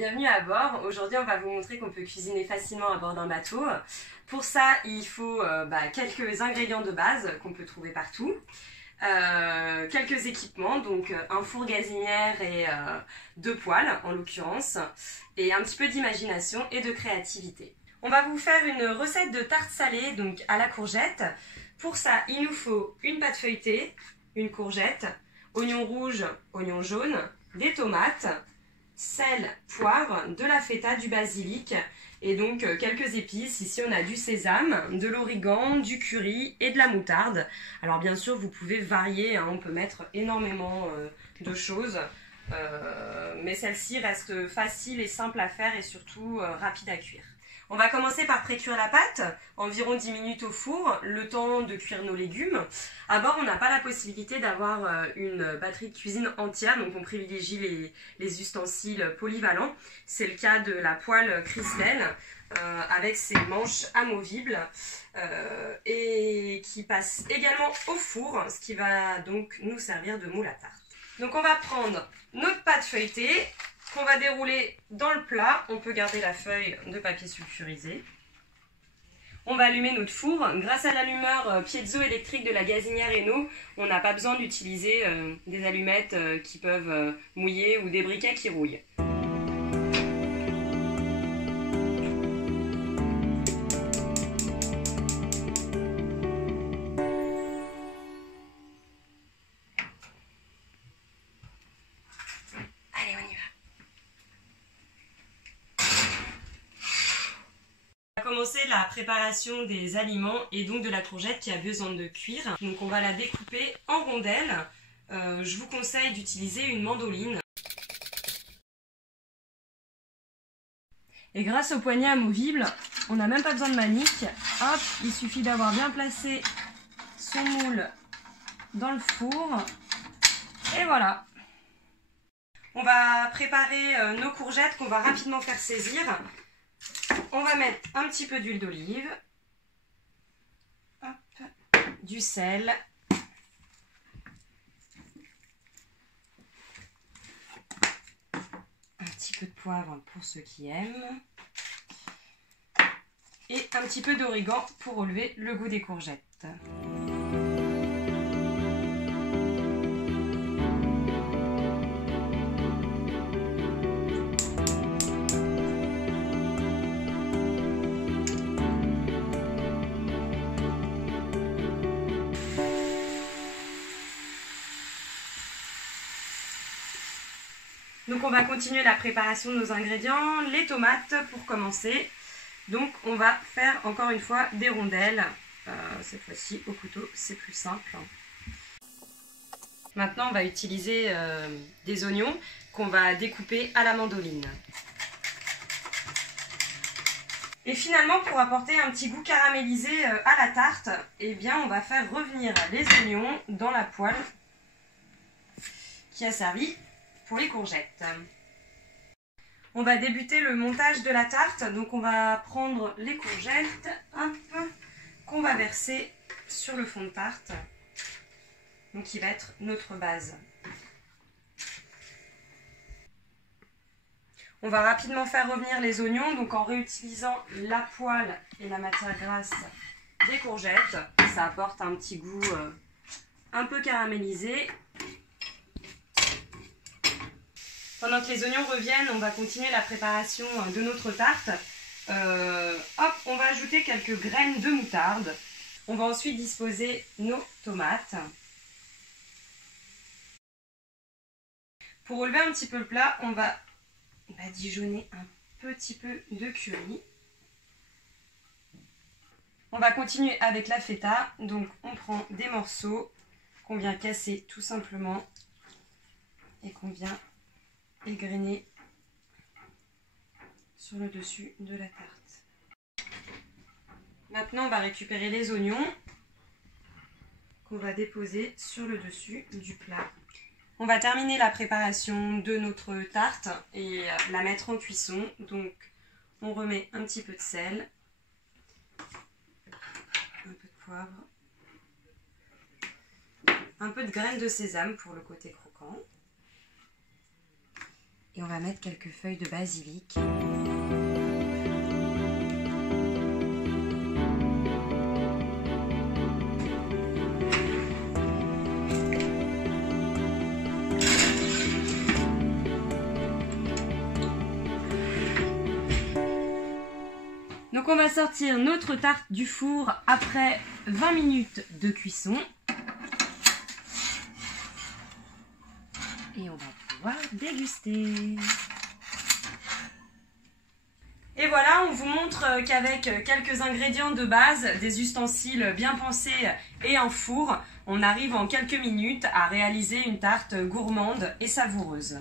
bienvenue à bord. Aujourd'hui on va vous montrer qu'on peut cuisiner facilement à bord d'un bateau. Pour ça il faut quelques ingrédients de base qu'on peut trouver partout. Quelques équipements, donc un four gazinière et 2 poêles en l'occurrence, et un petit peu d'imagination et de créativité. On va vous faire une recette de tarte salée donc à la courgette. Pour ça il nous faut une pâte feuilletée, une courgette, oignon rouge, oignon jaune, des tomates, sel, poivre, de la feta, du basilic et donc quelques épices. Ici on a du sésame, de l'origan, du curry et de la moutarde. Alors bien sûr vous pouvez varier, hein, on peut mettre énormément de choses, mais celle-ci reste facile et simple à faire et surtout rapide à cuire. On va commencer par pré-cuire la pâte, environ 10 minutes au four, le temps de cuire nos légumes. À bord, on n'a pas la possibilité d'avoir une batterie de cuisine entière, donc on privilégie les ustensiles polyvalents. C'est le cas de la poêle Cristel, avec ses manches amovibles, et qui passe également au four, ce qui va donc nous servir de moule à tarte. Donc on va prendre notre pâte feuilletée, qu'on va dérouler dans le plat. On peut garder la feuille de papier sulfurisé. On va allumer notre four. Grâce à l'allumeur piézoélectrique de la gazinière Eno, on n'a pas besoin d'utiliser des allumettes qui peuvent mouiller ou des briquets qui rouillent. Allez, on y va. On va commencer la préparation des aliments et donc de la courgette qui a besoin de cuire. Donc on va la découper en rondelles. Je vous conseille d'utiliser une mandoline. Et grâce au poignet amovible, on n'a même pas besoin de manique. Hop, il suffit d'avoir bien placé son moule dans le four. Et voilà. On va préparer nos courgettes qu'on va rapidement faire saisir. On va mettre un petit peu d'huile d'olive, du sel, un petit peu de poivre pour ceux qui aiment, et un petit peu d'origan pour relever le goût des courgettes. Donc on va continuer la préparation de nos ingrédients. Les tomates pour commencer. Donc on va faire encore une fois des rondelles. Cette fois-ci au couteau, c'est plus simple. Maintenant on va utiliser des oignons qu'on va découper à la mandoline. Et finalement, pour apporter un petit goût caramélisé à la tarte, eh bien on va faire revenir les oignons dans la poêle qui a servi pour les courgettes. On va débuter le montage de la tarte. Donc on va prendre les courgettes qu'on va verser sur le fond de tarte, donc qui va être notre base. On va rapidement faire revenir les oignons, donc en réutilisant la poêle et la matière grasse des courgettes. Ça apporte un petit goût un peu caramélisé. Pendant que les oignons reviennent, on va continuer la préparation de notre tarte. On va ajouter quelques graines de moutarde. On va ensuite disposer nos tomates. Pour relever un petit peu le plat, on va badigeonner un petit peu de curry. On va continuer avec la feta. Donc on prend des morceaux qu'on vient casser tout simplement et qu'on vient égrener sur le dessus de la tarte. Maintenant, on va récupérer les oignons qu'on va déposer sur le dessus du plat. On va terminer la préparation de notre tarte et la mettre en cuisson. Donc, on remet un petit peu de sel, un peu de poivre, un peu de graines de sésame pour le côté croquant. Et on va mettre quelques feuilles de basilic. Donc on va sortir notre tarte du four après 20 minutes de cuisson. Et on va pouvoir déguster. Et voilà, on vous montre qu'avec quelques ingrédients de base, des ustensiles bien pensés et un four, on arrive en quelques minutes à réaliser une tarte gourmande et savoureuse.